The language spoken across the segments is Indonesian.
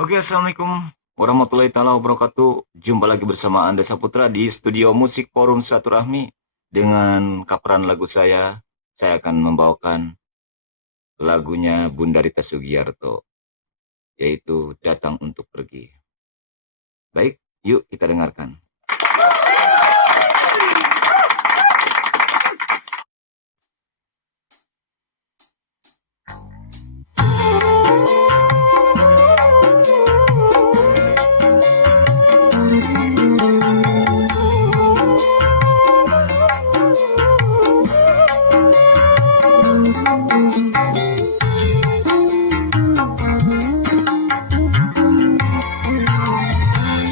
Oke, Assalamualaikum warahmatullahi taala wabarakatuh. Jumpa lagi bersama Anda Saputra di studio musik Forum Silaturahmi. Dengan coveran lagu saya akan membawakan lagunya Bunda Rita Sugiarto, yaitu Datang Untuk Pergi. Baik, yuk kita dengarkan.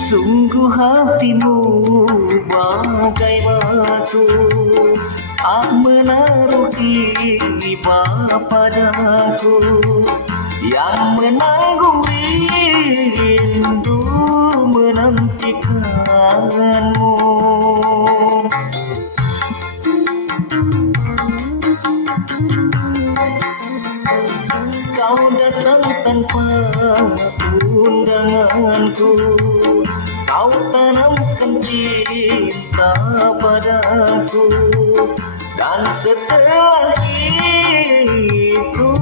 Sungguh hatimu bagai batu, menaruh iba padaku, yang menanggung rindu menantikanmu. Kau datang tanpa undanganku, kau tanamkan cinta padaku, dan setelah itu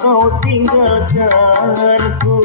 kau tinggalkanku.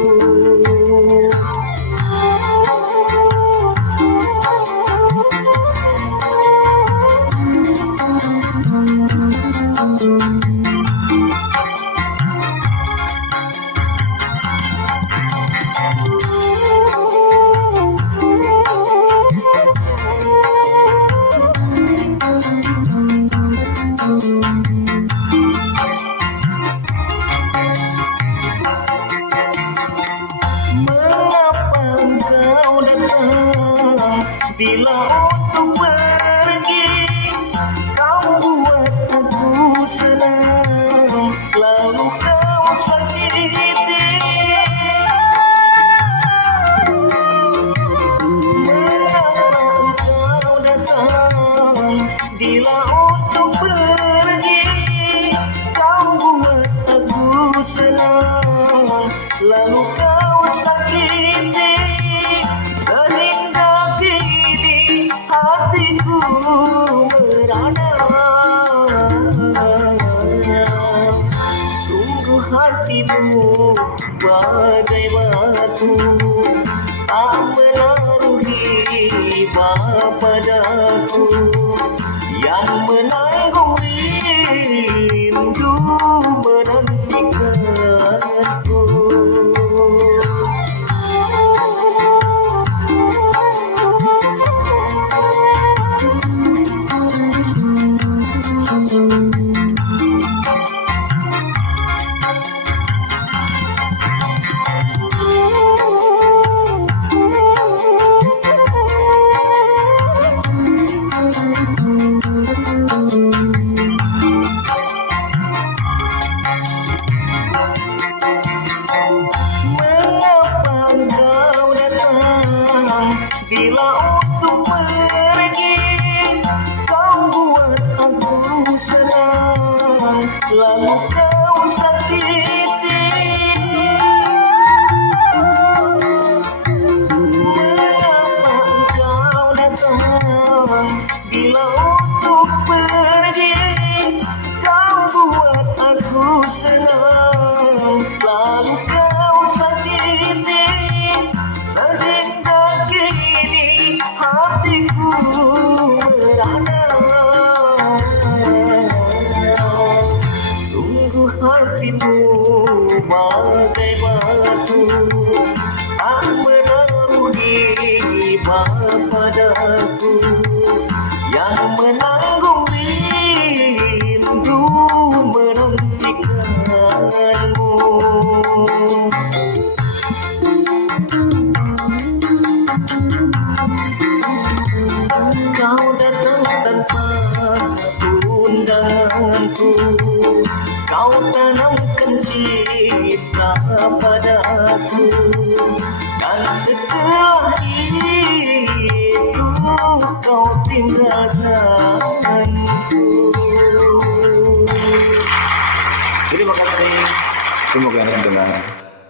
Bila untuk pergi, kau buat aku senang, lalu kau sakiti. Mengapa engkau datang? Bila untuk pergi, kau buat aku senang, lalu kau sakiti. Hatiku merana, sungguh hatimu bagai batu, tak menaruh iba padaku, yang menanggung rindu menantikanku. Bila untuk pergi, kau buat aku senang, lalu kau sakiti. Mengapa engkau datang? Bila untuk pergi, kau buat aku senang, lalu kau sakiti. Sehingga hatiku merana, sungguh hatimu bagai batu, tak menaruh iba padaku, yang menanggung rindu menantikanmu. Kau datang tanpa undanganku, kau tanamkan cinta padaku, dan setelah itu kau tinggalkanku. Terima kasih, semoga mendengar.